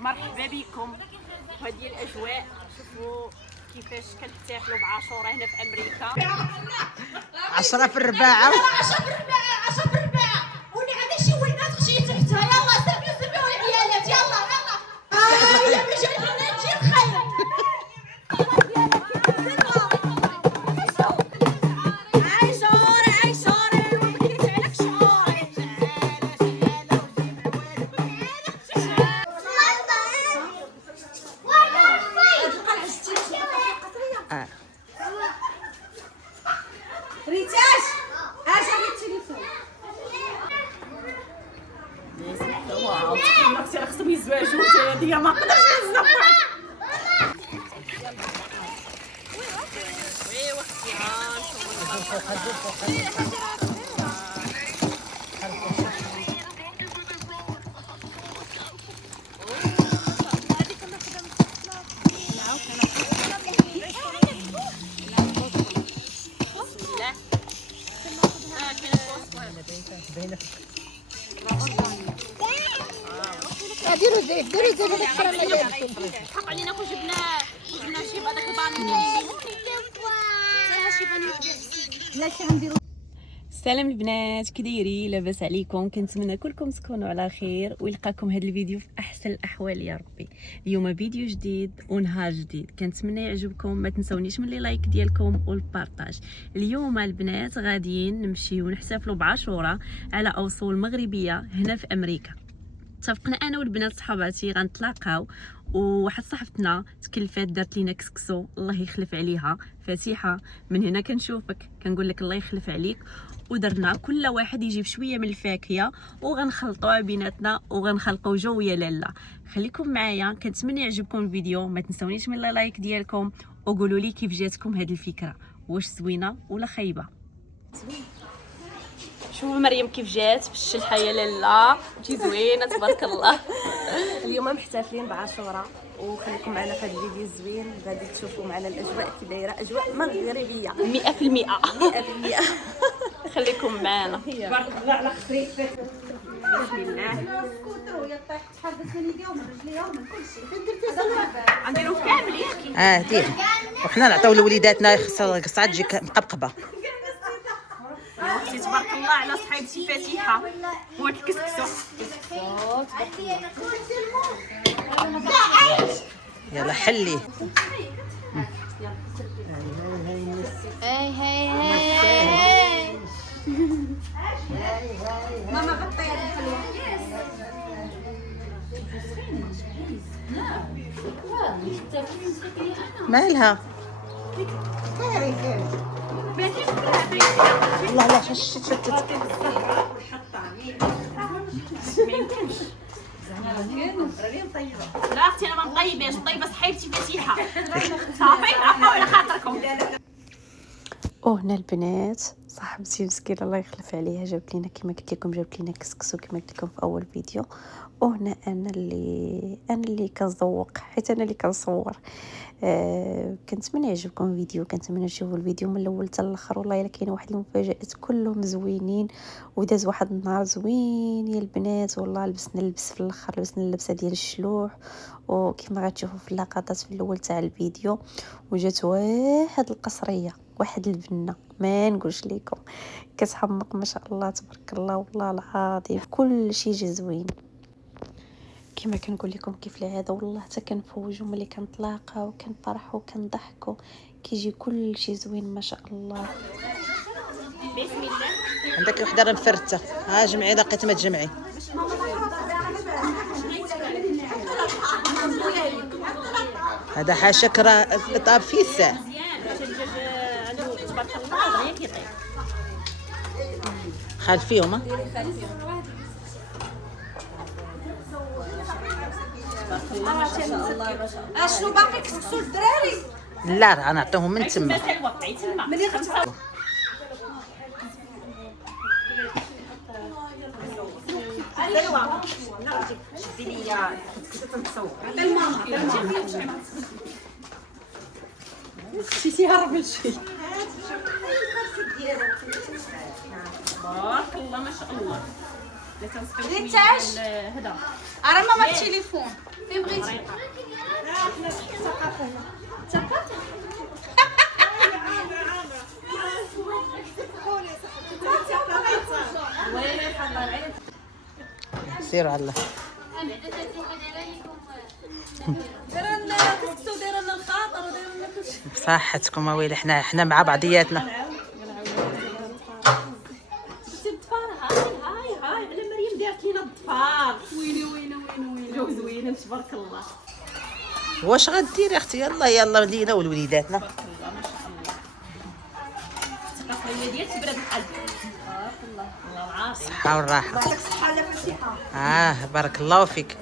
مرحبا بكم. هذه الاجواء، شوفوا كيفاش كنحتفلوا بعاشوراء هنا في امريكا. 10 في الرباعه 10 في الرباعه واللي عندها شي وليدات تمشي تحتها. يلا سميو العيالات. يلا يلا ملي جاي لنا تجي الخير. ريتاش اجا التليفون. واو، اختي خصهم يزواجوا. هذه ما نقدرش نزعل. ايوا ديروا زيت هذاك الكلام اللي حق علينا كون جبنا شي هذاك البانيني. لا شي غنديروا. سلام البنات، كي دايرين؟ لاباس عليكم؟ كنتمنى كلكم تكونوا على خير ويلقاكم هذا الفيديو في احسن الاحوال يا ربي. اليوم فيديو جديد ونهار جديد، كنتمنى يعجبكم. ما تنسونيش من لي لايك ديالكم والبارطاج. اليوم البنات غاديين نمشيو نحتفلوا بعاشوراء على اصول مغربيه هنا في امريكا. اتفقنا انا والبنات صحاباتي غنتلاقاو، وواحد صاحبتنا تكلفات دارت لينا كسكسو الله يخلف عليها. فاتحه من هنا كنشوفك كنقول لك الله يخلف عليك. ودرنا كل واحد يجيب شويه من الفاكهه وغنخلطوها بيناتنا وغنخلقوا جو يا لاله. خليكم معايا، كنتمنى يعجبكم الفيديو. ما تنسونيش من لايك ديالكم وقولوا لي كيف جاتكم هذه الفكره، واش زوينه ولا خايبه. شوفوا مريم كيف جات بالشلحه يا لاله، تجي زوينه تبارك الله. اليوم محتفلين بعاشوراء وخليكم معنا في هذا الفيديو الزوين. غادي تشوفوا معنا الاجواء كي دايره، اجواء مغربيه 100%. 100%. خليكم معنا. تبارك الله على خريفه. بسم الله. سكوتر وهي طيحت تحركت من يديها ومن رجليها ومن كل شيء. درتي غنديرو كامل ياك. دير وحنا نعطيو لوليداتنا خصها تجي مقبقبه. اختي تبارك الله على صحيبتي فاتحه وهاد الكسكسو. يلا حلي. ماما غطيها مالها؟ الله لا شتت. لا اختي انا ما نطيبهاش، نطيبها صحيبتي فاتحه. صافي عفوا على خاطركم. وهنا البنات صاحبتي مسكينه الله يخلف عليها جابت لينا كما قلت لكم، جابت لينا كسكسو كما قلت لكم في اول فيديو. وهنا انا اللي كنذوق حيت انا اللي كنصور. كنتمنى يعجبكم الفيديو، كنتمنى تشوفوا الفيديو من الاول حتى الاخر. والله الا كاينه واحد المفاجات كلهم زوينين، وداز واحد النهار زوين يا البنات. والله لبسنا اللبس في الاخر، لبسنا اللبسه ديال الشلوح وكما غتشوفوا في اللقطات في الاول تاع الفيديو. وجات واحد القصريه، واحد البنه ما نقولش لكم كتحمق ما شاء الله تبارك الله. والله العظيم كل شيء جا زوين كما كنقول لكم كيف العاده. والله حتى كنفوجوا ملي كنتلاقاو وكنفرحوا وكنضحكوا كيجي كل شيء زوين ما شاء الله. بسم الله. عندك وحده راه مفرته. جمعي لقيت ما تجمعي. هذا حاشاك راه طاب فيه الساعه. تبارك الله غير كيطيب. خالفيهم. اشنو باقي كسكسو الدراري؟ لا راه نعطيهم من تما. سلوى طلعي تما. ملي غتبقى سلوى نعطيك شدي ليا الكسكسو تنتصور. شي هرب من شي. تبارك الله ما شاء الله. ريتاش هذا راه ماما التليفون فين بغيتي سيروا على الله. بصحتكم ويلي حنا مع بعضياتنا. هاي على مريم دارت لينا الضفار. ويلي زوينه تبارك الله. واش غديري اختي؟ يلا لينا ولوليداتنا. الثقافيه ديال تبرد الحال. تبارك الله العافيه. الصحة والراحة. يعطيك الصحه لا فالصحه. بارك الله فيك.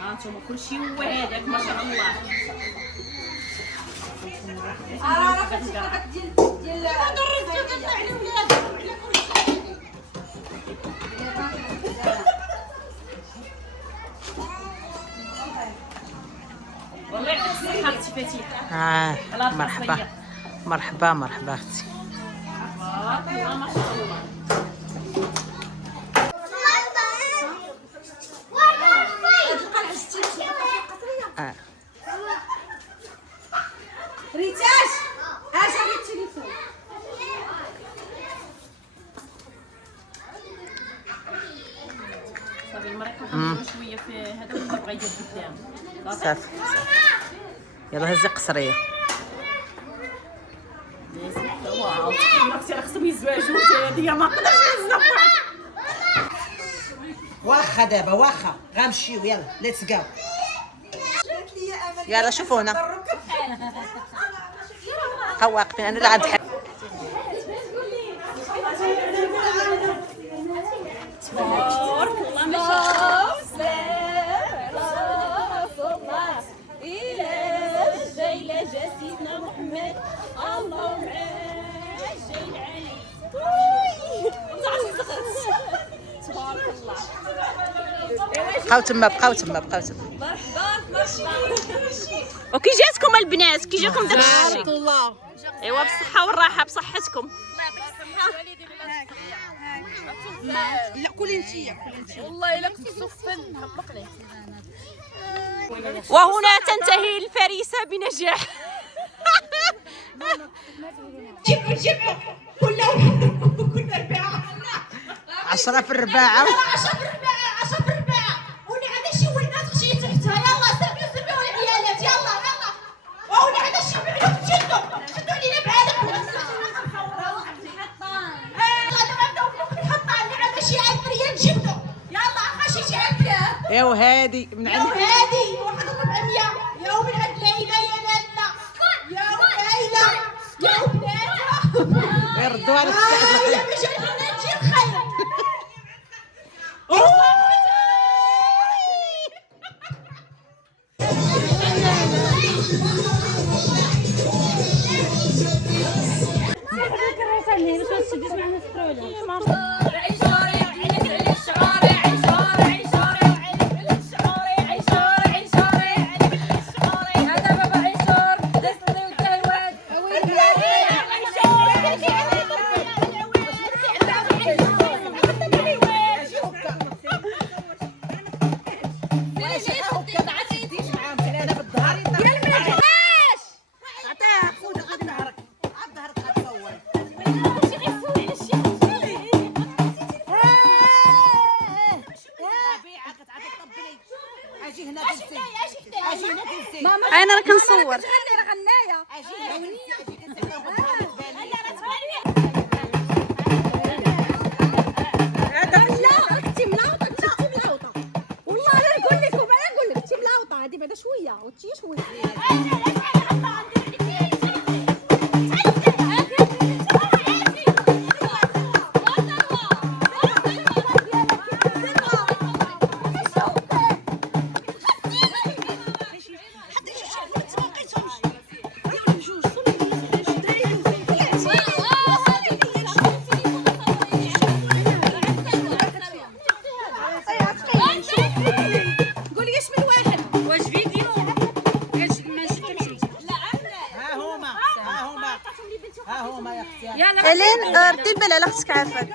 ها انتم كلشي هو هذاك ما شاء الله. راه كتجي هذاك ديال هذا الرجال على ولادك. والله يعطيك الصحه اختي فتيح. مرحبا اختي. تبارك الله ما شاء الله. ريتاش اجا التليفون. صافي المريض كنخليو شويه في هذا اللي بغا يدير قدام. صافي يلا هزي قصريه. واو اختي راه خصهم يزواجوا هذه ما نقدرش نهزها. واخا دابا واخا غنمشيو. يلا ليتس جو. يلا شوفوا هنا ها واقفين. انا اللي غنتحل. تبارك الله ما شاء الله. سيدنا محمد اللهم عجل عليه. تبارك الله. بقاو تما. وكي جاتكم البنات؟ كي جاكم داك الشيء؟ الله. ايوا بالصحه والراحه بصحتكم. لا كلي انتيا والله الا كنت صفن حبق ليه. وهنا تنتهي الفريسه بنجاح. جيبوا كل رباعه 10 في الرباعه. 10 في الرباعه. ولا هذا شي وليدات خشي تحتها. يلا سميو العيالات. يلا ولا هذا شي بعيد. شدوا علينا بعالكم. شي 1000 ريال جبدو. يلا خشي شي 1000 ريال. يا وهادي من يا عند وهادي واحد 400. يا من عند ليلى يا لالا. يا ليلى يا بناتها. يردوا على السعد. يا مجال هنا تجي الخير. انا راه كنصور. الين ردي البال على اختك عافاك.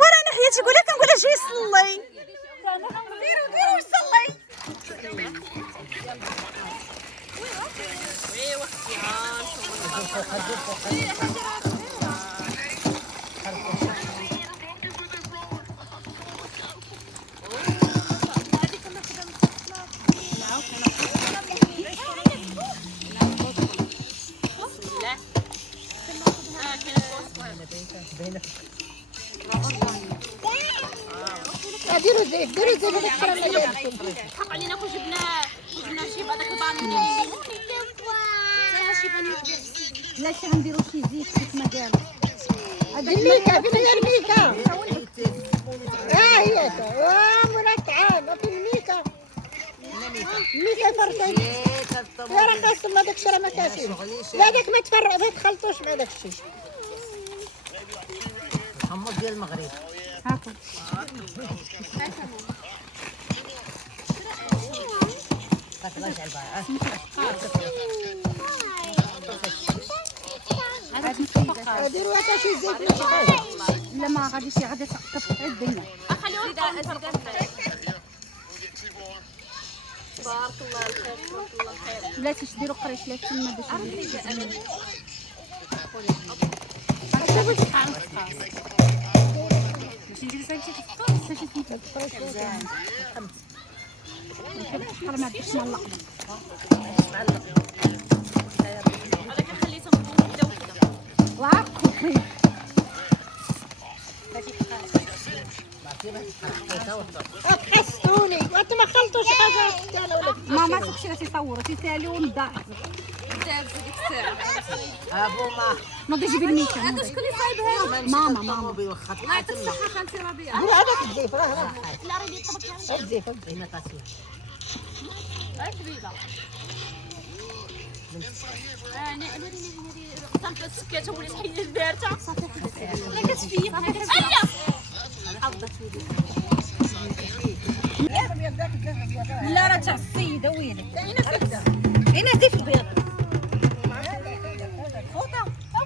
وانا حياتي قولها كنقولها جاي يصلي. ديروا يصلي. ديروا زيت ديروا زيت اكثر من اللي حق علينا كون جبنا شي بعض البانيني لا شي غنديروا شي زيت كيف ما قالوا. الميكا فين هي الميكا؟ هي مرات تعال ما في الميكا. الميكا فرطي يا راه خاصهم هذاك الشيء راه ما كافيين. لا داك ما تفرق ما تخلطوش مع داك الشيء. حمص ديال المغرب. هاكا ديروا حتى شي زيت ماشي حاجه. لا ما غاديش غادي تقطع الدنيا. خليوه بارك الله الخير تبارك الله الخير. بلاتي ديروا قريش لا تما باش باش ندير سايتي تفطر سايتي تفطر شحال ما عندكش مع اللقمه. هذاك خليتهم كدا وكدا وعقل تحسوني وانتم ما خلطوش حاجه انا ولا ماما سوقشي راه تيصوروا تيسالوا ونضاع ابو ما نوضي جيبي الميكا شكون اللي صايبها؟ ماما بيوخط. الله يعطيك الصحه خالتي ربيعه. دير هذاك الزيت راه لا راه اللي طبق الزيت غير كبيده. ناري طنط السكاته ولات حيدة البارده صافي لا كتفيق هيا لا راه تاع السيده ويلي هنا زيت البيض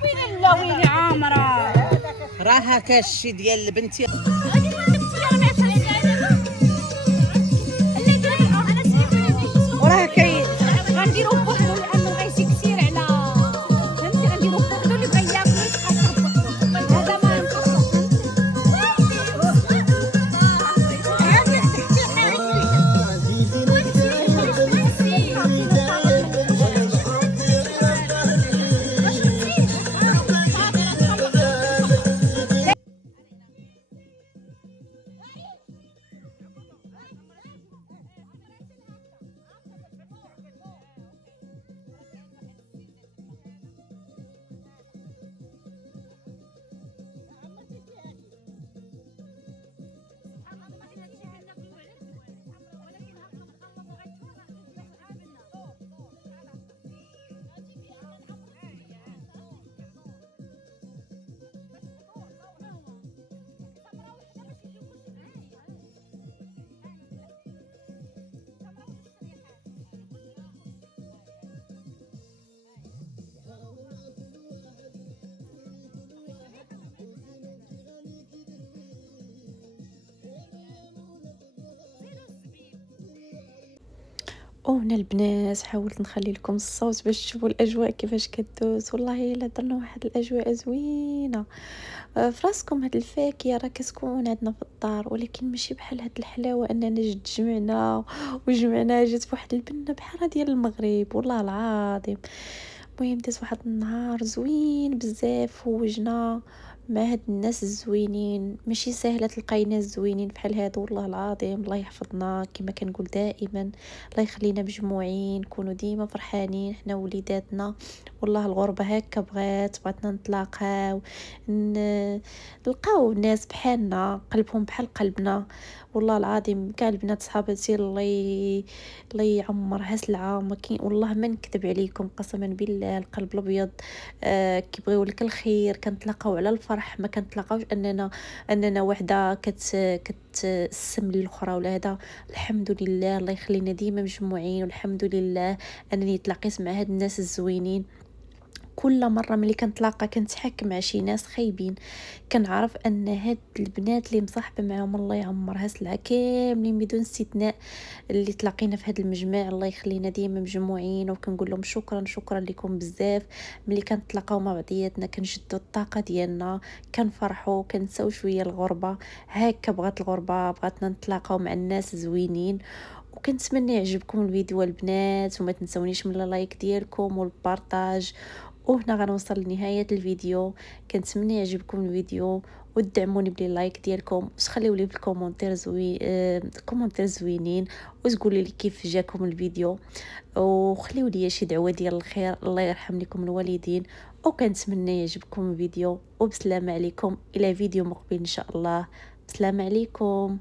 ويلي لا ويلي عامره راه كاشي ديال بنتي. وراه كاين غنديرو بوحدو لانه غيجي كثير على فهمتي غنديرو بوحدو اللي بغا ياكل يتقشر بوحدو هذا ما ينقص وهنا البنات حاولت نخلي لكم الصوت باش تشوفوا الاجواء كيفاش كدوز. والله الا درنا واحد الاجواء زوينه فراسكم. هاد الفاكهه راه كتكون عندنا في الدار ولكن ماشي بحال هاد الحلاوه اننا جمعنا وجمعناها جات فواحد البنه بحال ديال المغرب والله العظيم. المهم داز واحد النهار زوين بزاف وجنا مع هاد الناس الزوينين. ماشي سهله تلقاي ناس زوينين بحال هادو والله العظيم. الله يحفظنا كما كنقول دائما، الله يخلينا مجموعين نكونوا ديما فرحانين حنا وليداتنا. والله الغربه هكا بغاتنا نتلاقاو نلقاو ناس بحالنا قلبهم بحال قلبنا. والله العظيم كاع البنات صحابتي الله يعمرها سلعه ما كاين والله ما نكذب عليكم قسما بالله. القلب الابيض كيبغيو لك الخير كنتلاقاو على الفرح ما كنتلاقاوش اننا وحده كتسم للاخرى ولا هذا. الحمد لله الله يخلينا ديما مجموعين والحمد لله انني تلاقيت مع هاد الناس الزوينين كل مره ملي كنتلاقى كنتحاك مع شي ناس خايبين كنعرف ان هاد البنات اللي مصاحبه معهم الله يعمرها سلعه كاملين بدون استثناء اللي تلاقينا في هذا المجمع، الله يخلينا ديما مجموعين، وكنقول لهم شكرا لكم بزاف. ملي كنتلاقاو مع بعضياتنا كنجدوا الطاقه ديالنا، كنفرحوا، كنساو شويه الغربه. هكا بغات الغربه، بغاتنا نتلاقاو مع الناس زوينين. وكنتمنى يعجبكم الفيديو البنات، وما تنسونيش من اللايك ديالكم والبارطاج. وهنا غنوصل لنهايه الفيديو. كنتمنى يعجبكم الفيديو ودعموني بلي لايك ديالكم، وخليوا لي بالكومونتير كومونتير زوينين، وتقولوا لي كيف جاكم الفيديو، وخليوا لي شي دعوه ديال الخير، الله يرحم لكم الوالدين. وكنتمنى يعجبكم الفيديو، وبسلامه عليكم الى فيديو مقبل ان شاء الله. بسلامه عليكم.